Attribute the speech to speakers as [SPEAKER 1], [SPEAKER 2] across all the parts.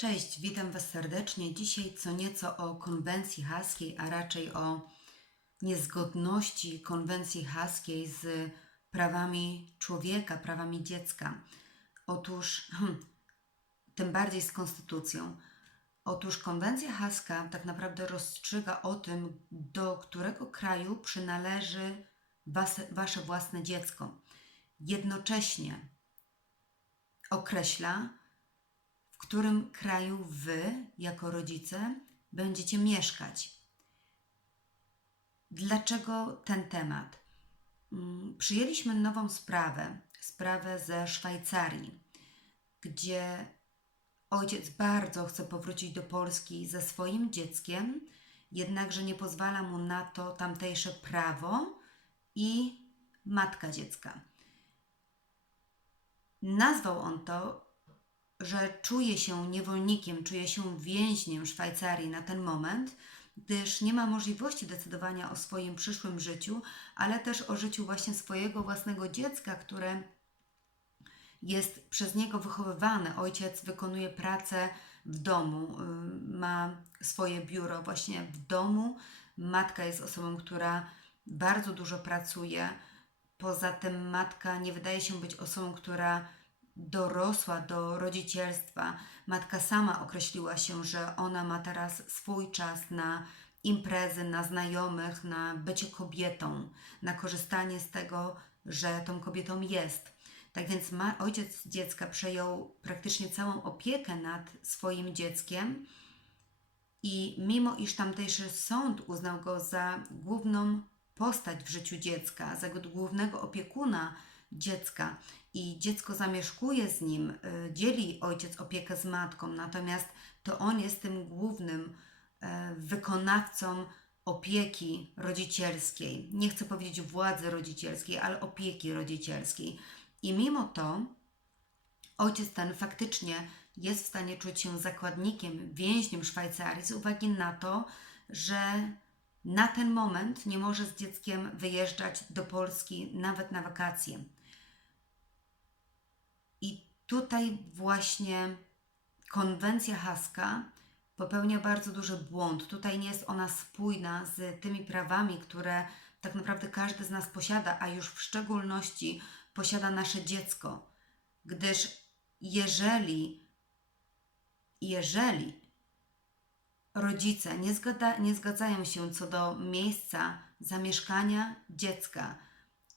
[SPEAKER 1] Cześć, witam Was serdecznie. Dzisiaj co nieco o konwencji haskiej, a raczej o niezgodności konwencji haskiej z prawami człowieka, prawami dziecka. Otóż, hmm, tym bardziej z konstytucją. Otóż konwencja haska tak naprawdę rozstrzyga o tym, do którego kraju przynależy was, Wasze własne dziecko. Jednocześnie określa, którym kraju Wy, jako rodzice, będziecie mieszkać. Dlaczego ten temat? Mm, Przyjęliśmy nową sprawę, sprawę ze Szwajcarii, gdzie ojciec bardzo chce powrócić do Polski ze swoim dzieckiem, jednakże nie pozwala mu na to tamtejsze prawo i matka dziecka. Nazwał on to, że czuje się niewolnikiem, czuje się więźniem Szwajcarii na ten moment, gdyż nie ma możliwości decydowania o swoim przyszłym życiu, ale też o życiu właśnie swojego własnego dziecka, które jest przez niego wychowywane. Ojciec wykonuje pracę w domu, y, ma swoje biuro właśnie w domu. Matka jest osobą, która bardzo dużo pracuje. Poza tym, matka nie wydaje się być osobą, która dorosła do rodzicielstwa. Matka sama określiła się, że ona ma teraz swój czas na imprezy, na znajomych, na bycie kobietą, na korzystanie z tego, że tą kobietą jest. Tak więc ma, ojciec dziecka przejął praktycznie całą opiekę nad swoim dzieckiem i mimo iż tamtejszy sąd uznał go za główną postać w życiu dziecka, za głównego opiekuna dziecka i dziecko zamieszkuje z nim, y, dzieli ojciec opiekę z matką, natomiast to on jest tym głównym e, wykonawcą opieki rodzicielskiej. Nie chcę powiedzieć władzy rodzicielskiej, ale opieki rodzicielskiej. I mimo to ojciec ten faktycznie jest w stanie czuć się zakładnikiem, więźniem Szwajcarii z uwagi na to, że na ten moment nie może z dzieckiem wyjeżdżać do Polski nawet na wakacje. I tutaj właśnie konwencja haska popełnia bardzo duży błąd. Tutaj nie jest ona spójna z tymi prawami, które tak naprawdę każdy z nas posiada, a już w szczególności posiada nasze dziecko. Gdyż jeżeli, jeżeli rodzice nie, zgada, nie zgadzają się co do miejsca zamieszkania dziecka,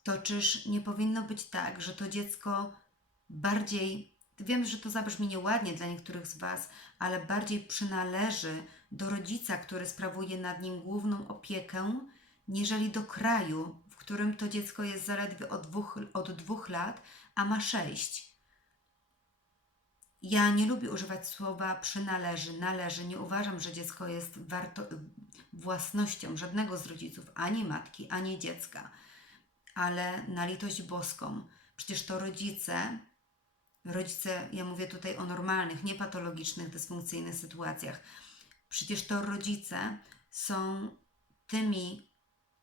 [SPEAKER 1] to czyż nie powinno być tak, że to dziecko bardziej, wiem, że to zabrzmi nieładnie dla niektórych z Was, ale bardziej przynależy do rodzica, który sprawuje nad nim główną opiekę, niżeli do kraju, w którym to dziecko jest zaledwie od dwóch, od dwóch lat, a ma sześć. Ja nie lubię używać słowa przynależy, należy. Nie uważam, że dziecko jest warto, własnością żadnego z rodziców, ani matki, ani dziecka. Ale na litość boską, przecież to rodzice, rodzice, ja mówię tutaj o normalnych, niepatologicznych, dysfunkcyjnych sytuacjach, przecież to rodzice są tymi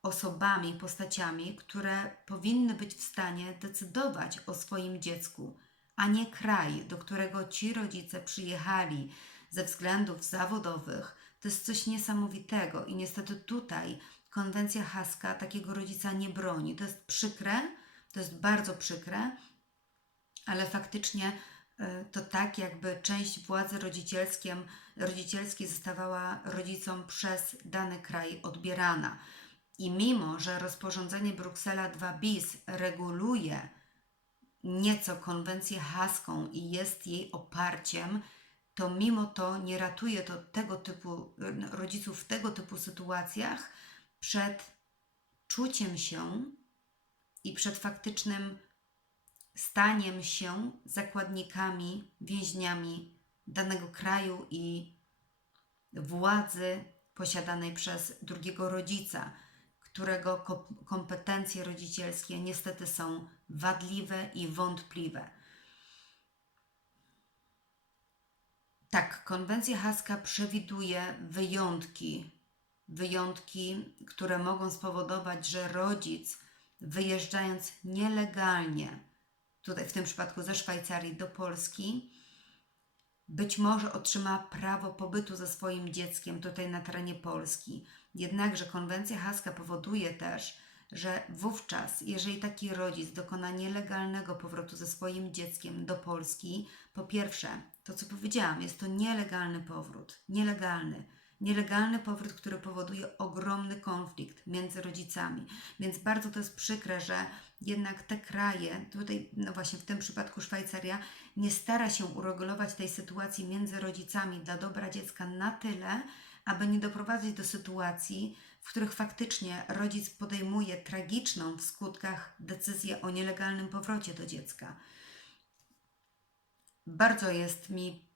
[SPEAKER 1] osobami, postaciami, które powinny być w stanie decydować o swoim dziecku a nie kraj, do którego ci rodzice przyjechali ze względów zawodowych, to jest coś niesamowitego i niestety tutaj konwencja haska takiego rodzica nie broni. To jest przykre, to jest bardzo przykre, ale faktycznie y, to tak, jakby część władzy rodzicielskiej zostawała rodzicom przez dany kraj odbierana. I mimo, że rozporządzenie Bruksela 2 bis reguluje nieco konwencję haską i jest jej oparciem, to mimo to nie ratuje to tego typu rodziców w tego typu sytuacjach przed czuciem się i przed faktycznym staniem się zakładnikami, więźniami danego kraju i władzy posiadanej przez drugiego rodzica którego kompetencje rodzicielskie niestety są wadliwe i wątpliwe. Tak, konwencja haska przewiduje wyjątki, wyjątki, które mogą spowodować, że rodzic wyjeżdżając nielegalnie, tutaj w tym przypadku ze Szwajcarii do Polski, być może otrzyma prawo pobytu ze swoim dzieckiem tutaj na terenie Polski. Jednakże konwencja haska powoduje też, że wówczas, jeżeli taki rodzic dokona nielegalnego powrotu ze swoim dzieckiem do Polski, po pierwsze, to co powiedziałam, jest to nielegalny powrót, nielegalny. Nielegalny powrót, który powoduje ogromny konflikt między rodzicami. Więc bardzo to jest przykre, że jednak te kraje, tutaj, no właśnie w tym przypadku Szwajcaria, nie stara się uregulować tej sytuacji między rodzicami dla dobra dziecka na tyle, aby nie doprowadzić do sytuacji, w których faktycznie rodzic podejmuje tragiczną w skutkach decyzję o nielegalnym powrocie do dziecka. Bardzo jest mi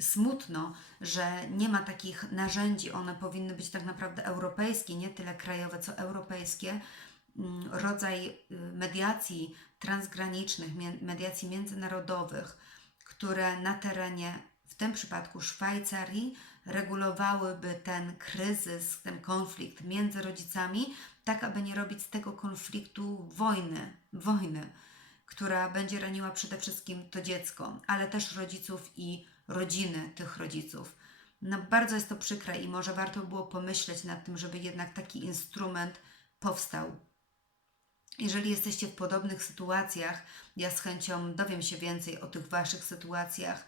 [SPEAKER 1] smutno, że nie ma takich narzędzi. One powinny być tak naprawdę europejskie, nie tyle krajowe, co europejskie. Mm, Rodzaj y, mediacji transgranicznych, mediacji międzynarodowych, które na terenie, w tym przypadku Szwajcarii, regulowałyby ten kryzys, ten konflikt między rodzicami, tak aby nie robić z tego konfliktu wojny, wojny, która będzie raniła przede wszystkim to dziecko, ale też rodziców i rodziny tych rodziców. No, bardzo jest to przykre i może warto było pomyśleć nad tym, żeby jednak taki instrument powstał. Jeżeli jesteście w podobnych sytuacjach, ja z chęcią dowiem się więcej o tych Waszych sytuacjach,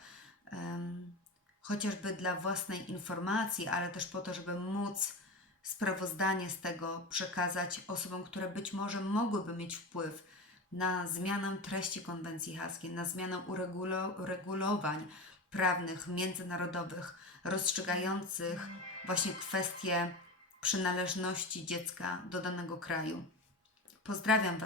[SPEAKER 1] em, chociażby dla własnej informacji, ale też po to, żeby móc sprawozdanie z tego przekazać osobom, które być może mogłyby mieć wpływ na zmianę treści konwencji haskiej, na zmianę uregulo- uregulowań prawnych, międzynarodowych, rozstrzygających właśnie kwestie przynależności dziecka do danego kraju. Pozdrawiam Was.